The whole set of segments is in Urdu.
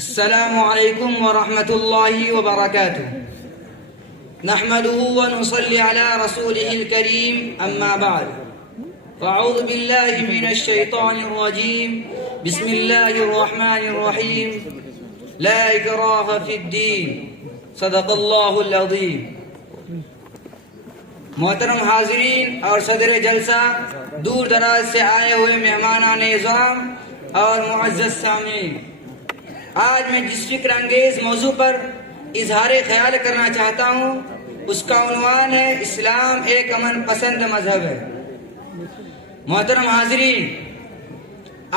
السلام علیکم ورحمۃ اللہ وبرکاتہ نحمده ونصلي على رسوله الكريم اما بعد فاعوذ باللہ من الشیطان الرجیم بسم اللہ الرحمن الرحیم لا اکراہ فی الدین صدق اللہ العظیم۔ محترم حاضرین اور صدر جلسہ، دور دراز سے آئے ہوئے مہمانان اعظام اور معزز سامعین، آج میں جس فکر انگیز موضوع پر اظہار خیال کرنا چاہتا ہوں اس کا عنوان ہے اسلام ایک امن پسند مذہب ہے۔ محترم حاضرین،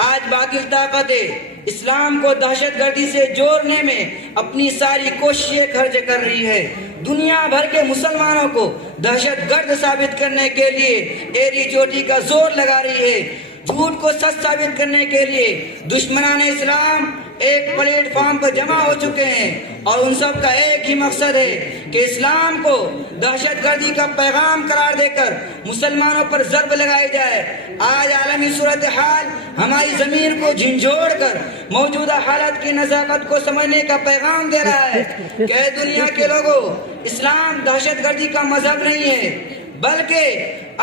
آج باطل طاقتیں اسلام کو دہشت گردی سے جوڑنے میں اپنی ساری کوششیں خرچ کر رہی ہے۔ دنیا بھر کے مسلمانوں کو دہشت گرد ثابت کرنے کے لیے ایری چوٹی کا زور لگا رہی ہے۔ جھوٹ کو سچ ثابت کرنے کے لیے دشمنان اسلام ایک پلیٹ فارم پر جمع ہو چکے ہیں اور ان سب کا ایک ہی مقصد ہے کہ اسلام کو دہشت گردی کا پیغام قرار دے کر مسلمانوں پر ضرب لگائی جائے۔ آج عالمی صورتحال ہماری زمین کو جھنجھوڑ کر موجودہ حالت کی نزاکت کو سمجھنے کا پیغام دے رہا ہے کہ اے دنیا کے لوگوں، اسلام دہشت گردی کا مذہب نہیں ہے بلکہ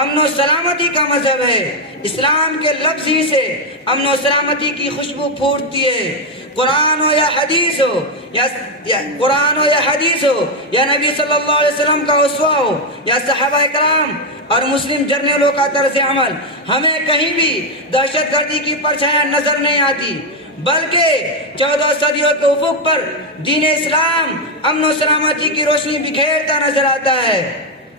امن و سلامتی کا مذہب ہے۔ اسلام کے لفظ ہی سے امن و سلامتی کی خوشبو پھوٹتی ہے۔ قرآن ہو یا حدیث ہو یا نبی صلی اللہ علیہ وسلم کا اسوہ ہو یا صحابہ کرام اور مسلم جرنیلوں کا طرز عمل، ہمیں کہیں بھی دہشت گردی کی پرچھائیاں نظر نہیں آتی، بلکہ 14 صدیوں کے افق پر دین اسلام امن و سلامتی کی روشنی بکھیرتا نظر آتا ہے۔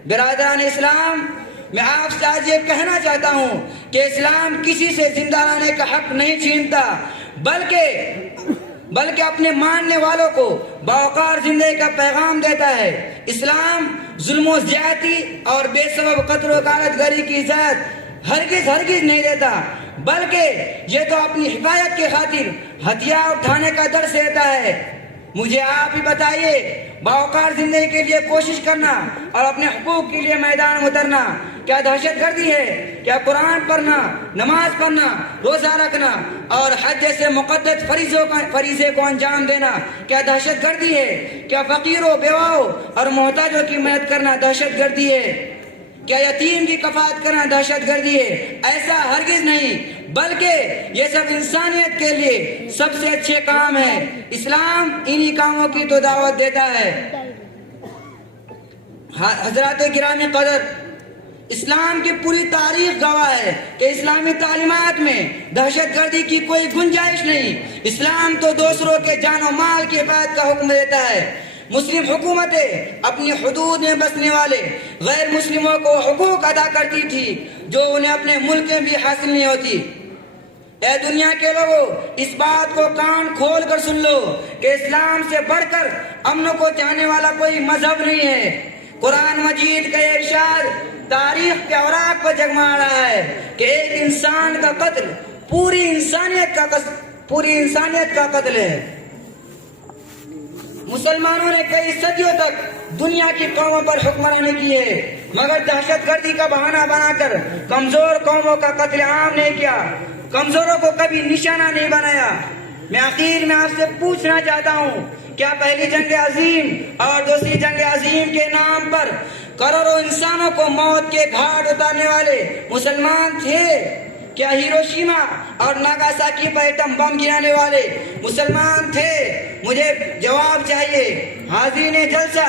برادران اسلام، میں آپ سے آج یہ کہنا چاہتا ہوں کہ اسلام کسی سے زندہ رہنے کا حق نہیں چھینتا، بلکہ اپنے ماننے والوں کو باوقار زندگی کا پیغام دیتا ہے۔ اسلام ظلم و زیادتی اور بے سبب قتل و غارت گری کی اجازت ہرگز نہیں دیتا، بلکہ یہ تو اپنی حفاظت کی خاطر ہتھیار اٹھانے کا درس دیتا ہے۔ مجھے آپ ہی بتائیے، باوقار زندگی کے لیے کوشش کرنا اور اپنے حقوق کے لیے میدان میں اترنا کیا دہشت گردی ہے؟ کیا قرآن پڑھنا، نماز پڑھنا، روزہ رکھنا اور حج جیسے مقدس فریضے کو انجام دینا کیا دہشت گردی ہے؟ کیا فقیروں، بیواؤں اور محتاجوں کی مدد کرنا دہشت گردی ہے؟ کیا یتیم کی کفالت کرنا دہشت گردی ہے؟ ایسا ہرگز نہیں، بلکہ یہ سب انسانیت کے لیے سب سے اچھے کام ہیں۔ اسلام انہی کاموں کی تو دعوت دیتا ہے۔ حضرات گرامی قدر، اسلام کی پوری تاریخ گواہ ہے کہ اسلامی تعلیمات میں دہشت گردی کی کوئی گنجائش نہیں۔ اسلام تو دوسروں کے جان و مال کی حفاظت کا حکم دیتا ہے۔ مسلم حکومتیں اپنی حدود میں بسنے والے غیر مسلموں کو حقوق ادا کرتی تھی جو انہیں اپنے ملک میں بھی حاصل نہیں ہوتی۔ اے دنیا کے لوگوں، اس بات کو کان کھول کر سن لو کہ اسلام سے بڑھ کر امن کو چاہنے والا کوئی مذہب نہیں ہے۔ قرآن مجید کا یہ ارشاد تاریخ کے اوراق پر جگمگا رہا ہے کہ ایک انسان کا قتل پوری انسانیت کا قتل ہے۔ مسلمانوں نے کئی صدیوں تک دنیا کی قوموں پر حکمرانی کی ہے، مگر دہشت گردی کا بہانہ بنا کر کمزور قوموں کا قتل عام نہیں کیا، کمزوروں کو کبھی نشانہ نہیں بنایا۔ میں آخر میں آپ سے پوچھنا چاہتا ہوں، کیا پہلی جنگ عظیم اور دوسری جنگ عظیم کے نام پر کروڑوں انسانوں کو موت کے گھاٹ اتارنے والے مسلمان تھے؟ کیا ہیروشیما اور ناگاساکی پر ایٹم بم گرانے والے مسلمان تھے؟ مجھے جواب چاہیے۔ حاضرین جلسہ،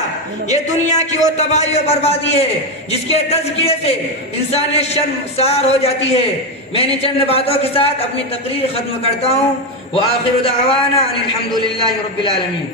یہ دنیا کی وہ تباہی و بربادی ہے جس کے تذکرے سے انسانیت شرمسار ہو جاتی ہے۔ میں ان چند باتوں کے ساتھ اپنی تقریر ختم کرتا ہوں۔ وآخر دعوانا ان الحمد للہ رب العالمین۔